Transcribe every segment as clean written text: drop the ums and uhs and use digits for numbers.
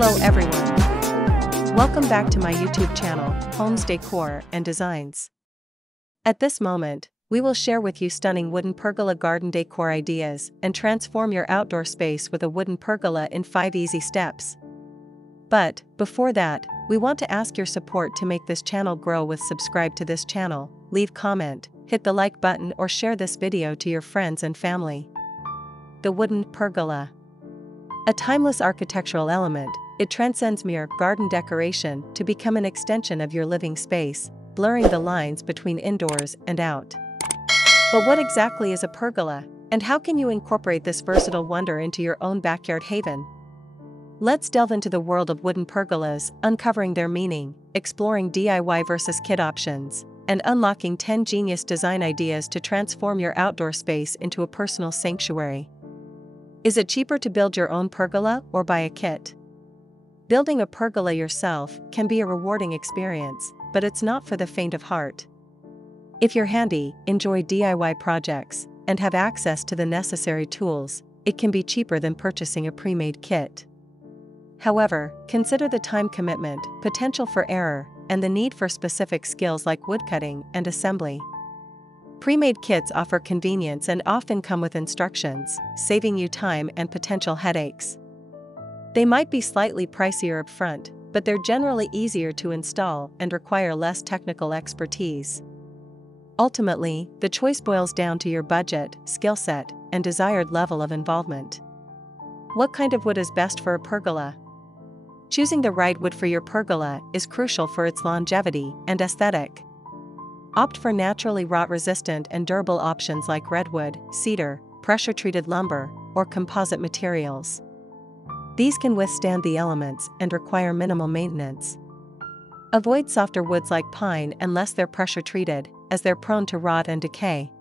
Hello everyone. Welcome back to my YouTube channel, Homes Decor and Designs. At this moment, we will share with you stunning wooden pergola garden decor ideas and transform your outdoor space with a wooden pergola in 5 easy steps. But, before that, we want to ask your support to make this channel grow with subscribe to this channel, leave comment, hit the like button or share this video to your friends and family. The wooden pergola. A timeless architectural element, it transcends mere garden decoration to become an extension of your living space, blurring the lines between indoors and out. But what exactly is a pergola, and how can you incorporate this versatile wonder into your own backyard haven? Let's delve into the world of wooden pergolas, uncovering their meaning, exploring DIY versus kit options, and unlocking 10 genius design ideas to transform your outdoor space into a personal sanctuary. Is it cheaper to build your own pergola or buy a kit? Building a pergola yourself can be a rewarding experience, but it's not for the faint of heart. If you're handy, enjoy DIY projects, and have access to the necessary tools, it can be cheaper than purchasing a pre-made kit. However, consider the time commitment, potential for error, and the need for specific skills like woodcutting and assembly. Pre-made kits offer convenience and often come with instructions, saving you time and potential headaches. They might be slightly pricier up front, but they're generally easier to install and require less technical expertise. Ultimately, the choice boils down to your budget, skill set, and desired level of involvement. What kind of wood is best for a pergola? Choosing the right wood for your pergola is crucial for its longevity and aesthetic. Opt for naturally rot-resistant and durable options like redwood, cedar, pressure-treated lumber, or composite materials. These can withstand the elements and require minimal maintenance. Avoid softer woods like pine unless they're pressure-treated, as they're prone to rot and decay.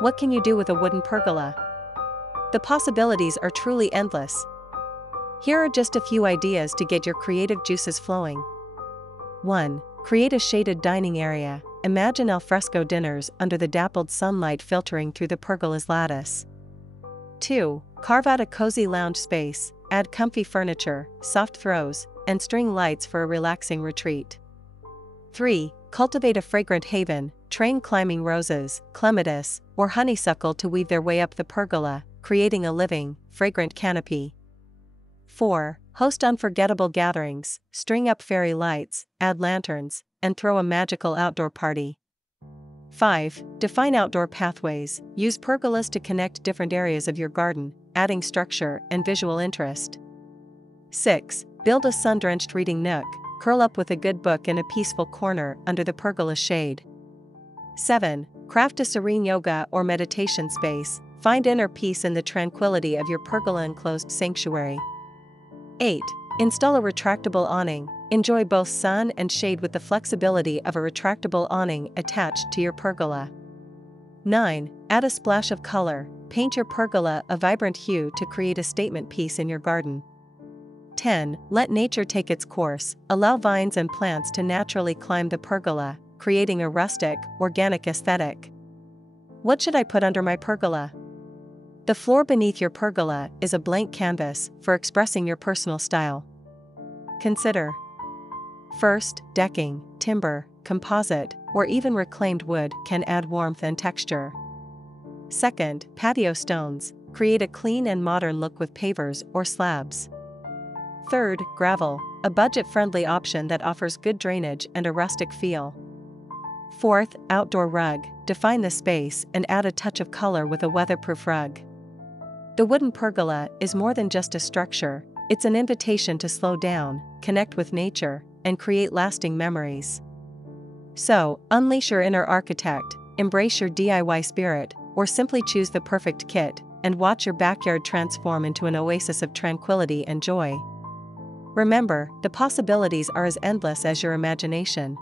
What can you do with a wooden pergola? The possibilities are truly endless. Here are just a few ideas to get your creative juices flowing. 1. Create a shaded dining area. Imagine alfresco dinners under the dappled sunlight filtering through the pergola's lattice. 2. Carve out a cozy lounge space. Add comfy furniture, soft throws, and string lights for a relaxing retreat. 3. Cultivate a fragrant haven. Train climbing roses, clematis, or honeysuckle to weave their way up the pergola, creating a living, fragrant canopy. 4. Host unforgettable gatherings. String up fairy lights, add lanterns, and throw a magical outdoor party. 5. Define outdoor pathways. Use pergolas to connect different areas of your garden, adding structure and visual interest. 6. Build a sun-drenched reading nook. Curl up with a good book in a peaceful corner under the pergola's shade. 7. Craft a serene yoga or meditation space. Find inner peace in the tranquility of your pergola-enclosed sanctuary. 8. Install a retractable awning. Enjoy both sun and shade with the flexibility of a retractable awning attached to your pergola. 9. Add a splash of color. Paint your pergola a vibrant hue to create a statement piece in your garden. 10. Let nature take its course. Allow vines and plants to naturally climb the pergola, creating a rustic, organic aesthetic. What should I put under my pergola? The floor beneath your pergola is a blank canvas for expressing your personal style. Consider: first, decking, timber, composite, or even reclaimed wood can add warmth and texture. Second, patio stones. Create a clean and modern look with pavers or slabs. Third, gravel, a budget-friendly option that offers good drainage and a rustic feel. Fourth, outdoor rug. Define the space and add a touch of color with a weatherproof rug. The wooden pergola is more than just a structure, it's an invitation to slow down, connect with nature, and create lasting memories. So, unleash your inner architect, embrace your DIY spirit, or simply choose the perfect kit, and watch your backyard transform into an oasis of tranquility and joy. Remember, the possibilities are as endless as your imagination.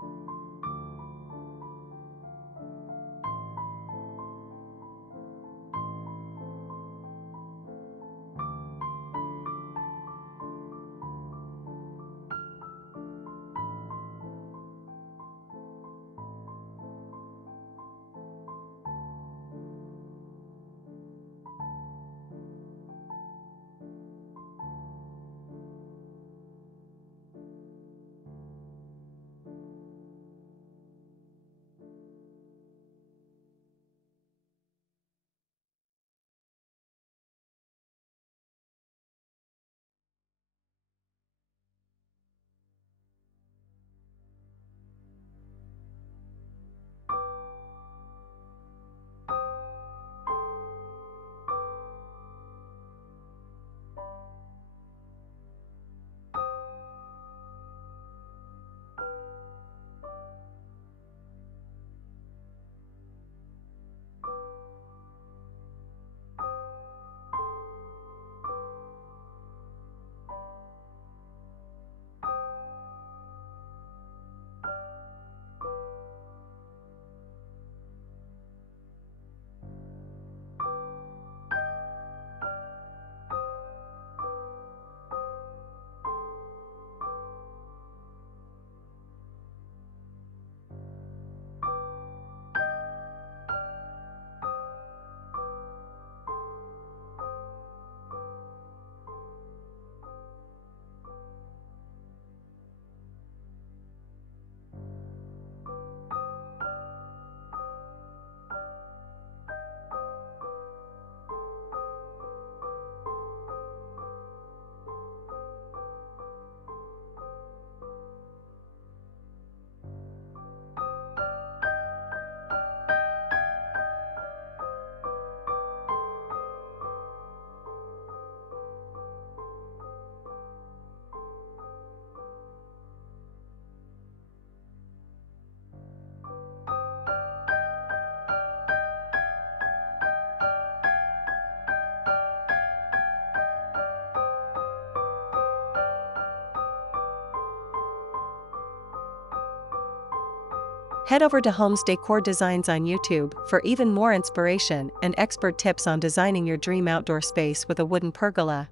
Head over to Homes Decor Designs on YouTube for even more inspiration and expert tips on designing your dream outdoor space with a wooden pergola.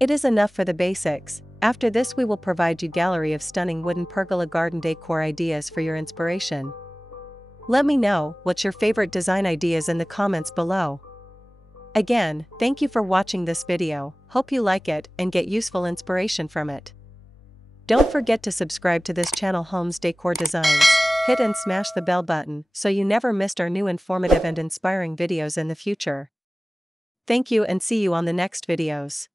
It is enough for the basics. After this, we will provide you a gallery of stunning wooden pergola garden decor ideas for your inspiration. Let me know what's your favorite design ideas in the comments below. Again, thank you for watching this video. Hope you like it and get useful inspiration from it. Don't forget to subscribe to this channel, Homes Decor Designs. Hit and smash the bell button so you never missed our new informative and inspiring videos in the future. Thank you and see you on the next videos.